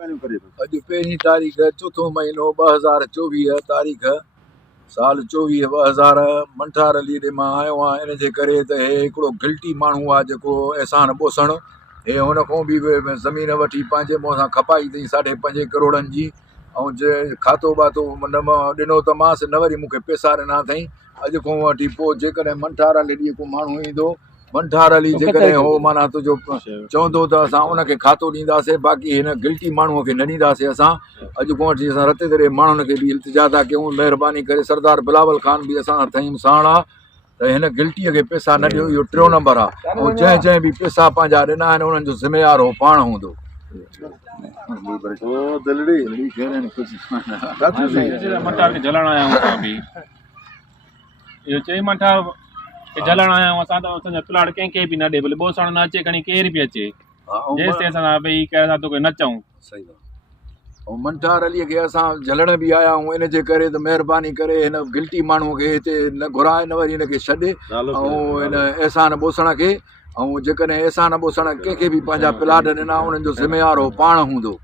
अॼु पहिरीं तारीख़ चोथों महीनो 2024 तारीख़ साल 24/2000 मंठारली ॾे मां आयो आहियां। इन जे करे त हे हिकिड़ो गिल्टी माण्हू आहे जेको अहसान बोसण, हे हुन खां बि ज़मीन वठी पंहिंजे मुंहं सां खपाई अथई 5.5 करोड़नि जी। ऐं जे खातो वातो न ॾिनो त मांसि न वरी मूंखे पैसा ॾिना अथई। अॼु खां वठी पोइ जेकॾहिं मंठारली ॾींहुं को माण्हू ईंदो, मंठारली जेकॾहिं हो माना तुंहिंजो चवंदो त असां उनखे खातो ॾींदासीं, बाक़ी हिन गिल्टी माण्हूअ खे न ॾींदासीं असां। अॼु खां वठी असां रते दरे माण्हुनि खे बि इल्तिजा था कयूं, महिरबानी करे सरदार बिलावल ख़ान बि असां सां साण आहे त हिन गिल्टीअ खे पैसा न ॾियो। इहो 3 नंबर आहे। ऐं जंहिं बि पैसा पंहिंजा ॾिना आहिनि उन्हनि जो ज़िम्मेवार हो पाण हूंदो। जलण आया आहियूं बि इहो चई मठा जलण आया आहियूं असां त असांजो प्लाट कंहिंखे बि न ॾे, भले बोसण न अचे खणी केरु बि अचे, जेसिताईं असां भई कहिड़ा तोखे न चऊं। सही आहे। ऐं मंठारलीअ खे असां झलण बि आया आहियूं, इन जे करे त महिरबानी करे हिन गिल्टी माण्हूअ खे हिते न घुराए, न वरी हिनखे छॾे। ऐं हिन अहसान बोसण खे, ऐं जेकॾहिं अहसान बोसण कंहिंखे बि पंहिंजा प्लाट ॾिना उन्हनि जो ज़िम्मेवार हो पाण हूंदो।